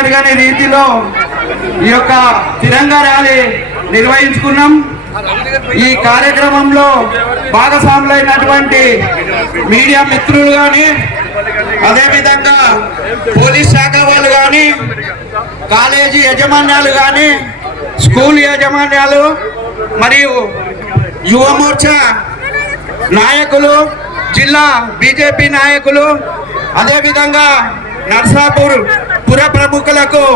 ఎరగని రీతిలో ఈ యొక్క తిరంగా ర్యాలీ నిర్వహించుకున్నాం. ఈ కార్యక్రమంలో భాగస్వాములైనటువంటి మీడియా మిత్రులు కానీ, అదేవిధంగా పోలీస్ శాఖ వాళ్ళు కానీ, కాలేజీ యాజమాన్యాలు కానీ, స్కూల్ యాజమాన్యాలు మరియు యువ మోర్చా నాయకులు, జిల్లా బీజేపీ నాయకులు, అదేవిధంగా నర్సాపూర్ పుర ప్రముఖులకు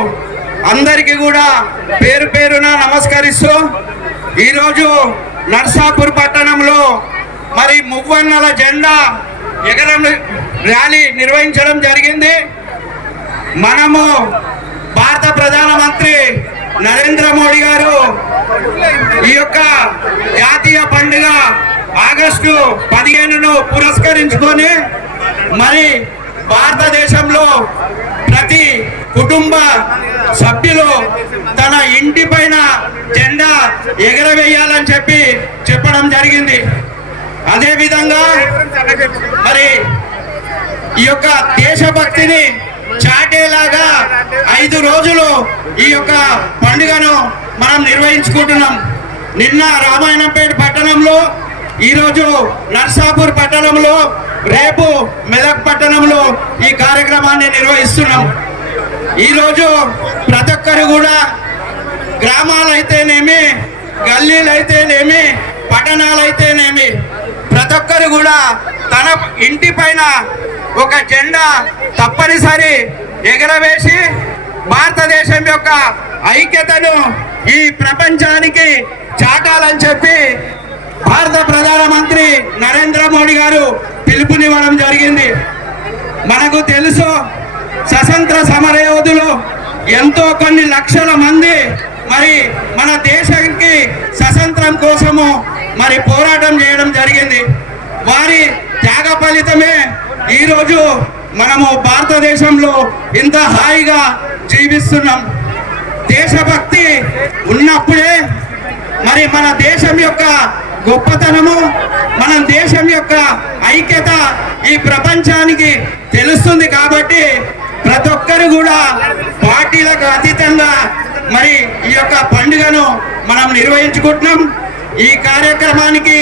అందరికీ కూడా పేరు పేరున నమస్కరిస్తూ ఈరోజు నర్సాపూర్ పట్టణంలో మరి మువ్వన్నెల జెండా ఎగరం ర్యాలీ నిర్వహించడం జరిగింది. మనము భారత ప్రధానమంత్రి నరేంద్ర మోడీ గారు ఈ యొక్క జాతీయ పండుగ ఆగస్టు 15ను పురస్కరించుకొని మరి భారతదేశంలో ప్రతి కుటుంబ సభ్యులు తన ఇంటి పైన జెండా ఎగరవేయాలని చెప్పడం జరిగింది. అదేవిధంగా మరి ఈ యొక్క దేశభక్తిని చాటేలాగా 5 రోజులు ఈ యొక్క పండుగను మనం నిర్వహించుకుంటున్నాం. నిన్న రామాయణంపేట పట్టణంలో, ఈరోజు నర్సాపూర్ పట్టణంలో, రేపు మెదక్ పట్టణంలో ఈ కార్యక్రమాన్ని నిర్వహిస్తున్నాం. ఈరోజు ప్రతి ఒక్కరు కూడా గ్రామాలైతేనేమి, గల్లీలైతేనేమి, పట్టణాలైతేనేమి ప్రతి ఒక్కరు కూడా తన ఇంటి పైన ఒక జెండా తప్పనిసరి ఎగరవేసి భారతదేశం యొక్క ఐక్యతను ఈ ప్రపంచానికి చాటాలని చెప్పి భారత ప్రధానమంత్రి నరేంద్ర మోడీ గారు పిలుపునివ్వడం జరిగింది. మనకు తెలుసు, స్వతంత్ర సమరయోధులు ఎంతో కొన్ని లక్షల మంది మరి మన దేశానికి స్వతంత్రం కోసము మరి పోరాటం చేయడం జరిగింది. వారి త్యాగ ఫలితమే ఈరోజు మనము భారతదేశంలో ఇంత హాయిగా జీవిస్తున్నాం. దేశభక్తి ఉన్నప్పుడే మరి మన దేశం యొక్క గొప్పతనము, మన దేశం యొక్క ఐక్యత ఈ ప్రపంచానికి తెలుస్తుంది. కాబట్టి ప్రతి ఒక్కరు కూడా పార్టీలకు అతీతంగా మరి ఈ యొక్క పండుగను మనం నిర్వహించుకుంటున్నాం. ఈ కార్యక్రమానికి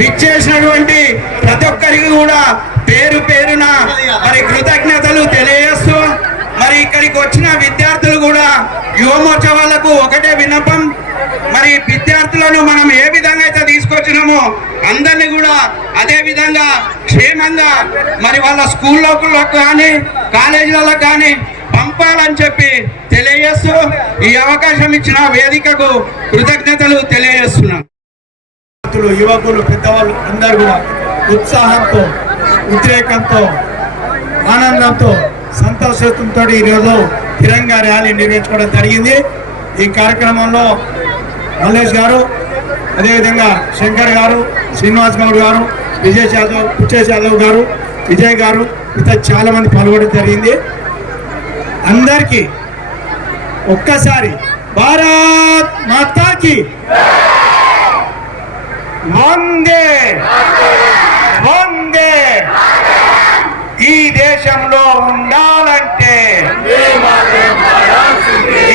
విచ్చేసినటువంటి ప్రతి ఒక్కరికి కూడా పేరు పేరున మరి కృతజ్ఞతలు తెలియజేస్తూ, మరి ఇక్కడికి వచ్చిన విద్యార్థులు కూడా యువమోర్చా వాళ్లకు ఒకటే విన్నపం, మరి విద్యార్థులను మనం ఏ విధంగా అయితే తీసుకొచ్చినామో అందరినీ కూడా అదే విధంగా క్షేమంగా మరి వాళ్ళ స్కూళ్ళకు కానీ కాలేజీలకు కానీ పంపాలని చెప్పి తెలియజేస్తూ ఈ అవకాశం ఇచ్చిన వేదికకు కృతజ్ఞతలు తెలియజేస్తున్నాం. యువకులు, పెద్దవాళ్ళు అందరూ కూడా ఉత్సాహంతో, ఉద్రేకంతో, ఆనందంతో, సంతోషంతో ఈరోజు తిరంగా ర్యాలీ నిర్వహించుకోవడం జరిగింది. ఈ కార్యక్రమంలో మల్లేష్ గారు, అదేవిధంగా శంకర్ గారు, శ్రీనివాస్ గౌడ్ గారు, పుచ్చేష్ యాదవ్ గారు, విజయ్ గారు, ఇతర చాలా మంది పాల్గొనడం జరిగింది. అందరికీ ఒక్కసారి భారత్ మాతాకి వందే వందే. ఈ దేశంలో ఉండాలంటే,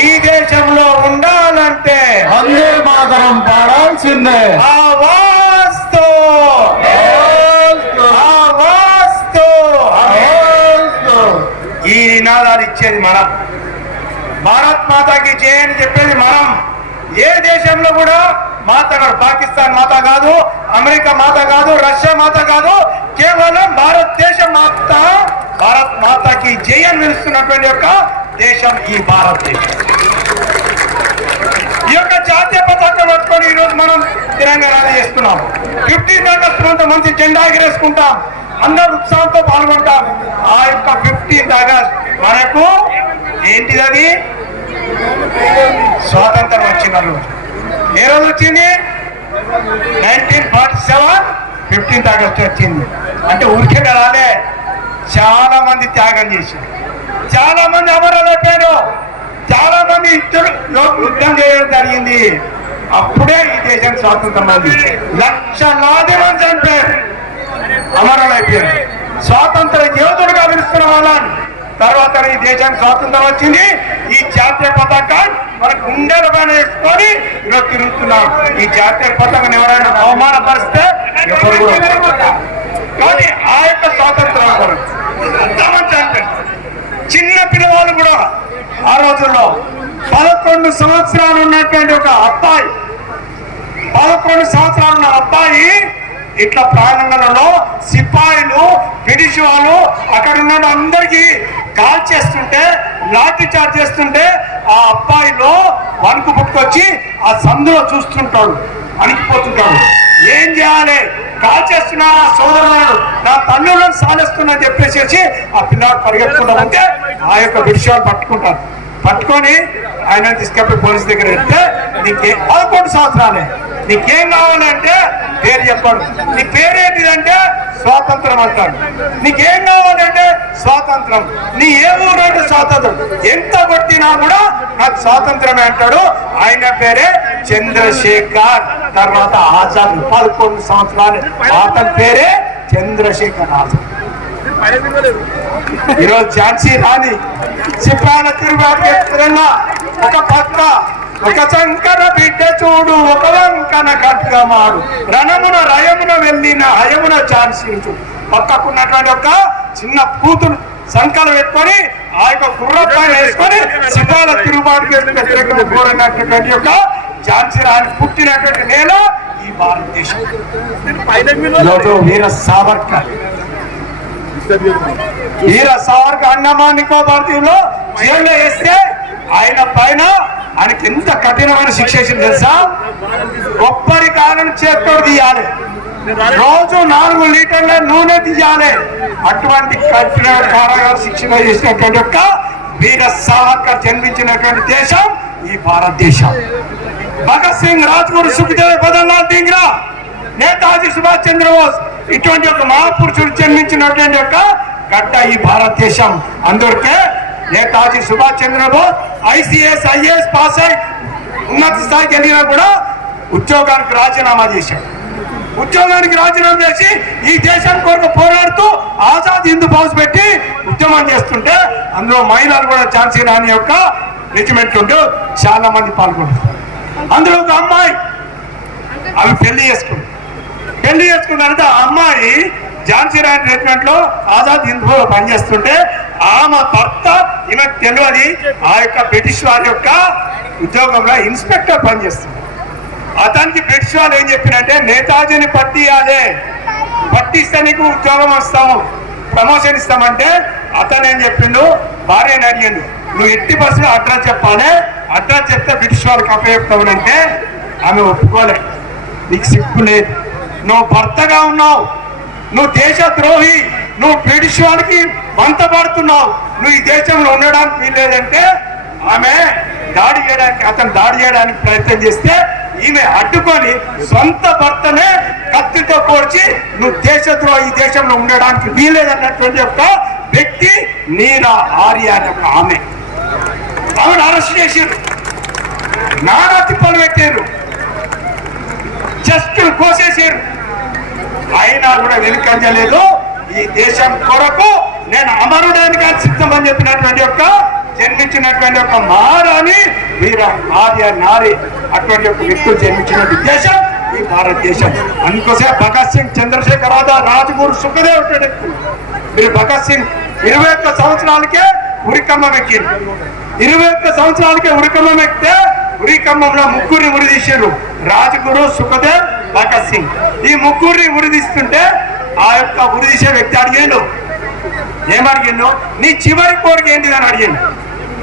ఈ దేశంలో ఉండాలంటే వందే మాతరం పాడాల్సిందే. ఆవాజ్తో ఆవాజ్తో ఈ నినాదాలు ఇచ్చేది మనం. భారత్ మాతాకి జై అని చెప్పేది మనం. ఏ దేశంలో కూడా మాత కాదు, పాకిస్తాన్ మాత కాదు, అమెరికా మాత కాదు, రష్యా మాత కాదు, కేవలం భారతదేశం మాత. భారత్ మాతకి జై అని పిలుస్తున్నటువంటి యొక్క దేశం ఈ భారతదేశం. ఈ యొక్క జాతీయ పతాకం పట్టుకొని ఈరోజు మనం తిరంగా ర్యాలీ చేస్తున్నాం. 15 ఆగస్టు కొంతమంది జెండా ఎగరేసుకుంటాం, అందరూ ఉత్సాహంతో పాల్గొంటాం. ఆ యొక్క 15 ఆగస్టు మనకు ఏంటిది? అది స్వాతంత్రం వచ్చిన రోజు. ఏ రోజు వచ్చింది? 1947 15 ఆగస్టు వచ్చింది. అంటే ఊరికే రాలే, చాలా మంది త్యాగం చేశారు, చాలా మంది అమరులైపోయారు, చాలా మంది యుద్ధం చేయడం జరిగింది. అప్పుడే ఈ దేశం స్వాతంత్రం అయింది. లక్షలాది మంది చనిపోయారు, అమరులైపోయారు. స్వాతంత్ర యోధుడుగా పిలుస్తున్న వాళ్ళని తర్వాత ఈ దేశానికి స్వాతంత్రం వచ్చింది. ఈ జాతీయ పతాకాన్ని మన గుండెల పైన వేసుకొని ఈరోజు తిరుగుతున్నాం. ఈ జాతీయ పతాకాన్ని ఎవరైనా అవమానపరిస్తే ఎవరు కూడా కానీ ఆ యొక్క స్వాతంత్రం అంటే చిన్న పిల్లవాళ్ళు కూడా ఆ రోజుల్లో 11 సంవత్సరాలు ఉన్నటువంటి ఒక అబ్బాయి 11 సంవత్సరాలు ఉన్న అబ్బాయి ఇట్లా ప్రాంగణంలో సిపాయిలు బ్రిటిష్ వాళ్ళు అక్కడ ఉన్న అందరికీ కాల్ చేస్తుంటే లాఠీ చార్జ్ చేస్తుంటే ఆ అబ్బాయిలో వణుకు పుట్టుకొచ్చి ఆ సందులో చూస్తుంటాడు, అణిగిపోతుంటాడు. ఏం చేయాలి, కాల్ చేస్తున్నా సోదరుడు నా తల్లులను సాలేస్తున్నా చెప్పేసి ఆ పిల్లాడు పరిగెత్తుకుంటా ఉంటే ఆ యొక్క బ్రిటిష్ వాళ్ళు పట్టుకొని ఆయన తీసుకెళ్ళి పోలీస్ దగ్గర వెళ్తే నీకే 11 సంవత్సరాలే, నీకేం కావాలంటే పేరు చెప్పాడు. నీ పేరేంటిదంటే స్వాతంత్రం అంటాడు. నీకేం కావాలంటే స్వాతంత్రం. నీ ఏ ఊరు అంటే స్వాతంత్రం. ఎంత కొట్టినా కూడా నాకు స్వాతంత్రమే అంటాడు. ఆయన పేరే చంద్రశేఖర్. తర్వాత ఆజాద్ 11 సంవత్సరాలు అతని పేరే చంద్రశేఖర్ ఆజాద్. ఈరోజు ఝాన్సీ రాణి సిపాయిల తిరుగుబాటుగా ఒక పక్క ఒక చంకన బిడ్డ చూడు ఒక వంకన కట్గమాడు రణమున రయమున వెళ్ళిన హయమున ఝాన్సీ చూడు. పక్కకున్నటువంటి ఒక చిన్న కూతురు సంకలు పెట్టుకొని ఆ యొక్క గుర్రపైన వేసుకొని సిపాయిల తిరుగుబాటు కోరినటువంటి యొక్క ఝాన్సీ రాణి పుట్టినటువంటి నేల ఈ భారతదేశం. వీర సావర్కర్ అండమాన్ నికోబార్ దీవులో జైల్లో వేస్తే ఆయన పైన ఆయనకి ఎంత కఠినమైన శిక్ష వేసింది తెలుసా? కొబ్బరి కాయలను చేతితో తీయాలి, రోజు 4 లీటర్ల నూనె తీయాలి. అటువంటి కఠిన కారాగార శిక్షణ చేసినటువంటి యొక్క వీర సావర్కర్ జన్మించినటువంటి దేశం ఈ భారతదేశం. భగత్ సింగ్, రాజ్గురు, సుఖదేవ్, బదర్లాల్ ధింగ్రా, నేతాజీ సుభాష్ చంద్రబోస్ ఇటువంటి ఒక మహాపురుషుడు జన్మించినటువంటి యొక్క గడ్డ ఈ భారతదేశం. అందుకే Netaji Subhash Chandra Bose ICS, IAS pass అయి ఉన్నత స్థాయికి వెళ్ళినా కూడా ఉద్యోగానికి రాజీనామా చేశాడు. ఉద్యోగానికి రాజీనామా చేసి ఈ దేశం కొరకు పోరాడుతూ ఆజాద్ హిందూ ఫౌజ్ పెట్టి ఉద్యమం చేస్తుంటే అందులో మహిళలు కూడా ఝాన్సీ రాణి యొక్క రెజిమెంట్ ఉంటూ చాలా మంది పాల్గొంటారు. అందులో ఒక అమ్మాయి అవి పెళ్లి చేసుకున్నారంటే ఆ అమ్మాయి ఝాన్సీ రాణి రెజిమెంట్ లో ఆజాద్ హిందూ పనిచేస్తుంటే ఆమె భర్త ఈమెకు తెలియదు ఆ యొక్క బ్రిటిష్ వారి యొక్క ఉద్యోగంలో ఇన్స్పెక్టర్ పనిచేస్తుంది. అతనికి బ్రిటిష్ వాళ్ళు ఏం చెప్పినంటే నేతాజీని పట్టిస్తే నీకు ఉద్యోగం వస్తాము, ప్రమోషన్ ఇస్తామంటే అతను ఏం చెప్పిండు, భార్యని అడిగిండు నువ్వు 80% అడ్రస్ చెప్పాలి, అడ్రస్ చెప్తే బ్రిటిష్ వాళ్ళకి అప్పచెప్తామనంటే ఆమె ఒప్పుకోలే. నీకు సిగ్గు లేదు, నువ్వు భర్తగా ఉన్నావు, నువ్వు దేశద్రోహి, నువ్వు బ్రిటిష్ వాళ్ళకి వంత పడుతున్నావు, నువ్వు ఈ దేశంలో ఉండడానికి వీల్లేదంటే ఆమె అతను దాడి చేయడానికి ప్రయత్నం చేస్తే ఈమె అడ్డుకొని సొంత భర్తనే కత్తితో పోల్చి నువ్వు దేశద్రోహి, ఈ దేశంలో ఉండడానికి వీల్లేదన్నటువంటి యొక్క వ్యక్తి నీరా ఆర్య అనే ఒక ఆమెను అరెస్ట్ చేశారు, నానా తిప్పలు పెట్టారు, చెస్టులు కోసేసారు. అయినా కూడా వెనుకంజలేదు. ఈ దేశం కొరకు నేను అమరుడానికి సిద్ధమని చెప్పినటువంటి యొక్క జన్మించినటువంటి ఒక మహారాణి వీర ఆర్య నారి అటువంటి ఒక వ్యక్తులు జన్మించిన దేశం ఈ భారతదేశం. అందుకోసే భగత్ సింగ్, చంద్రశేఖర్ ఆజాద్, రాజ్గురు, సుఖదేవ్ మీరు భగత్ సింగ్ 21 సంవత్సరాలకే ఉరికమ్మం ఎక్కింది. 21 సంవత్సరాలకే ఉరికమ్మం ఎక్కితే ఉరికమ్మంలో 3 ఉరిదీశారు, రాజ్గురు, సుఖదేవ్, భగత్ సింగ్. ఈ 3 ఉరిదీస్తుంటే ఆ యొక్క ఉరిదీసే వ్యక్తి అడిగాడు, ఏమడిగిండు, నీ చివరి కోరిక ఏంటిది అని అడిగాడు.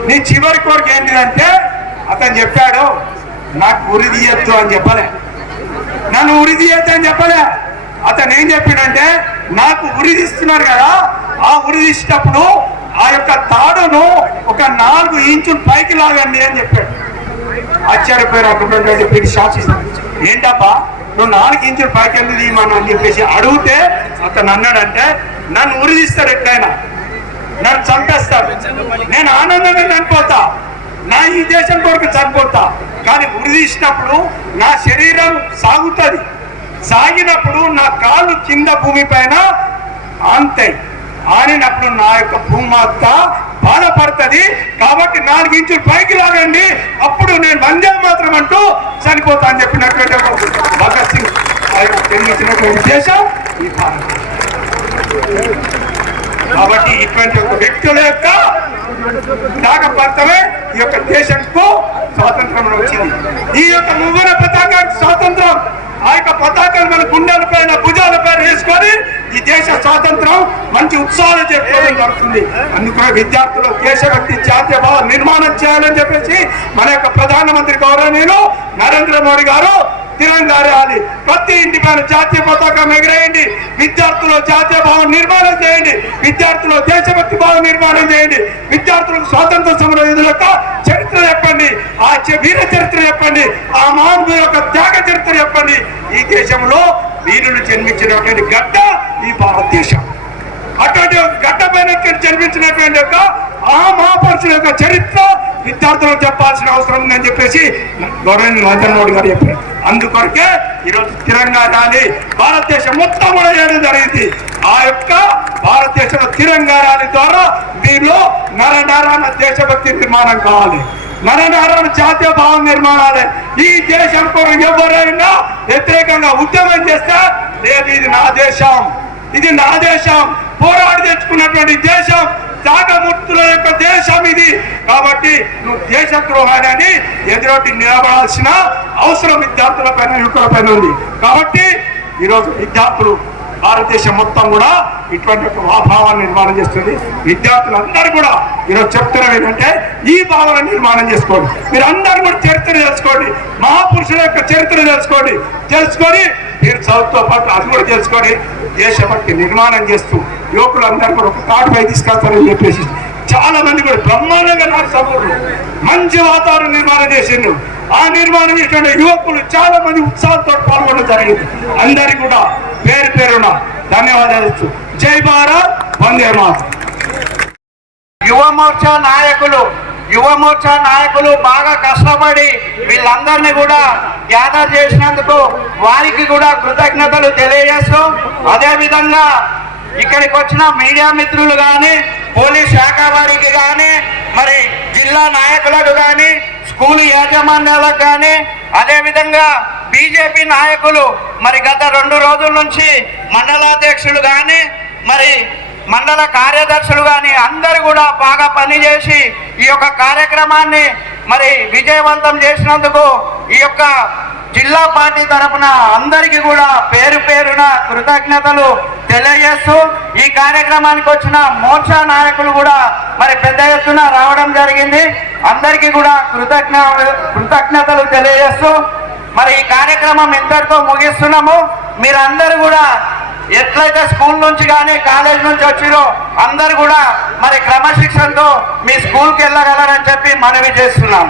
నీ చివరి కోరిక ఏంటిదంటే అతను చెప్పాడు, నాకు ఉరి తీయద్దు అని చెప్పలే, నన్ను ఉరి తీయద్దు అని చెప్పలే. అతను ఏం చెప్పిండంటే నాకు ఉరి తీస్తున్నారు కదా, ఆ ఉరి తీసేటప్పుడు ఆ యొక్క తాడును ఒక 4 ఇంచులు పైకి లాగండి అని చెప్పాడు. ఆశ్చర్యపోయారు అక్కడ బ్రిటిష్ ఆఫీసర్, ఏంటబ్బా నువ్వు 4 ఇంచులు పైకి వెళ్ళి తీయమని అని చెప్పేసి అడిగితే అతను అన్నాడంటే నన్ను ఉరి తీస్తాడు, ఎట్లయినా నన్ను చంపేస్తాడు, నేను ఆనందంగా చనిపోతా, నా ఈ దేశం కొరకు చనిపోతా, కానీ ఉరి తీసినప్పుడు నా శరీరం సాగుతుంది, సాగినప్పుడు నా కాళ్ళు కింద భూమి పైన ఆనతాయి, ఆనినప్పుడు నా యొక్క భూమాత బాధపడుతుంది. కాబట్టి 4 ఇంచులు పైకి లాగండి, అప్పుడు నేను వందే మాత్రం అంటూ చనిపోతా అని చెప్పినటువంటి భగత్ సింగ్ జన్మించినటువంటి దేశం ఈ భారత్. కాబట్టి ఇటువంటి ఒక వ్యక్తుల యొక్క త్యాగఫలితమే ఈ యొక్క దేశంకు స్వాతంత్రం వచ్చింది. ఈ యొక్క మువ్వన పతాకానికి స్వాతంత్రం, ఆ యొక్క పతాకాన్ని మన గుండెల పైన భుజాల పైన వేసుకొని ఈ దేశ స్వాతంత్రం మంచి ఉత్సాహాలు చేసుకోవడం జరుగుతుంది. అందుకనే విద్యార్థులు దేశభక్తి జాతీయ భావం నిర్మాణం చేయాలని చెప్పేసి మన యొక్క ప్రధానమంత్రి గౌరవనీయులు నరేంద్ర మోడీ గారు తిరంగా ర్యాలీ, ప్రతి ఇంటి పైన జాతీయ పతాకం ఎగరేయండి, విద్యార్థులు జాతీయ భావం నిర్మాణం చేయండి, విద్యార్థులు దేశభక్తి భావం నిర్మాణం చేయండి, విద్యార్థులకు స్వాతంత్ర సమర యోధుల యొక్క చరిత్ర చెప్పండి, ఆ వీర చరిత్ర చెప్పండి, ఆ మహానుభావుల యొక్క త్యాగ చరిత్ర చెప్పండి. ఈ దేశంలో వీరులు జన్మించినటువంటి గడ్డ ఈ భారతదేశం. అటువంటి గడ్డ పైన జన్మించినటువంటి యొక్క ఆ మహాపురుషుల యొక్క చరిత్ర విద్యార్థులకు చెప్పాల్సిన అవసరం ఉందని చెప్పేసి గౌరవనీయులు నరేంద్ర మోడీ గారు చెప్పారు. అందుకొరకే ఈరోజు తిరంగా ర్యాలీ భారతదేశం మొత్తం కూడా చేయడం జరిగింది. ఆ యొక్క భారతదేశంలో తిరంగా ర్యాలీ ద్వారా మీలో నరనరాన దేశభక్తి నిర్మాణం కావాలి, నరనరాన జాతీయ భావం నిర్మాణాలి. ఈ దేశం కొరకు ఎవరైనా వ్యతిరేకంగా ఉద్యమం చేస్తే లేదు, ఇది నా దేశం, ఇది నా దేశం, పోరాడి తెచ్చుకున్నటువంటి దేశం, త్యాగమూర్తుల యొక్క దేశం ఇది. కాబట్టి నువ్వు దేశద్రోహాన్ని ఎదురొట్టి నిలబడాల్సిన అవసరం విద్యార్థుల పైన యువకుల పైన ఉంది. కాబట్టి ఈరోజు విద్యార్థులు భారతదేశం మొత్తం కూడా ఇటువంటి ఒక భావాన్ని నిర్మాణం చేస్తుంది. విద్యార్థులందరూ కూడా ఈరోజు చెప్తున్నారు ఏంటంటే ఈ భావాన్ని నిర్మాణం చేసుకోండి. మీరు అందరూ కూడా చరిత్ర తెలుసుకోండి, మహాపురుషుల యొక్క చరిత్ర తెలుసుకోండి, తెలుసుకొని మీరు చదువుతో పాటు అది కూడా తెలుసుకొని దేశభక్తి నిర్మాణం చేస్తూ యువకులందరూ కూడా ఒక తాడుపై తీసుకొస్తారని చెప్పేసి చాలా మంది కూడా బ్రహ్మాండంగా నాకు సపోర్టు మంచి వాతావరణం నిర్మాణం చేసిండ్రు. ఆ నిర్మాణం చేసిన యువకులు చాలా మంది ఉత్సాహంతో పాల్గొనడం జరిగింది. అందరికీ కూడా పేరు పేరున ధన్యవాదాలు ఇస్తూ జై భారత్, వందే మాతరం. యువ మోర్చా నాయకులు బాగా కష్టపడి వీళ్ళందరినీ కూడా గ్యాదర్ చేసినందుకు వారికి కూడా కృతజ్ఞతలు తెలియజేస్తూ, అదేవిధంగా ఇక్కడికి వచ్చిన మీడియా మిత్రులు కానీ, పోలీస్ శాఖ వారికి కానీ, మరి జిల్లా నాయకులకు కానీ, స్కూల్ యాజమాన్యాలకు కానీ, అదేవిధంగా బీజేపీ నాయకులు మరి గత 2 రోజుల నుంచి మండలాధ్యక్షులు కానీ, మరి మండల కార్యదర్శులు కానీ అందరూ కూడా బాగా పనిచేసి ఈ యొక్క కార్యక్రమాన్ని మరి విజయవంతం చేసినందుకు ఈ యొక్క జిల్లా పార్టీ తరఫున అందరికీ కూడా పేరు పేరున కృతజ్ఞతలు తెలియజేస్తూ, ఈ కార్యక్రమానికి వచ్చిన మోర్చా నాయకులు కూడా మరి పెద్ద ఎత్తున రావడం జరిగింది. అందరికీ కూడా కృతజ్ఞతలు తెలియజేస్తూ మరి ఈ కార్యక్రమం ఇంతటితో ముగిస్తున్నాము. మీరందరూ కూడా ఎట్లయితే స్కూల్ నుంచి కానీ కాలేజ్ నుంచి వచ్చిరో అందరు కూడా మరి క్రమశిక్షణతో మీ స్కూల్కి వెళ్ళగలరని చెప్పి మనవి చేస్తున్నాం.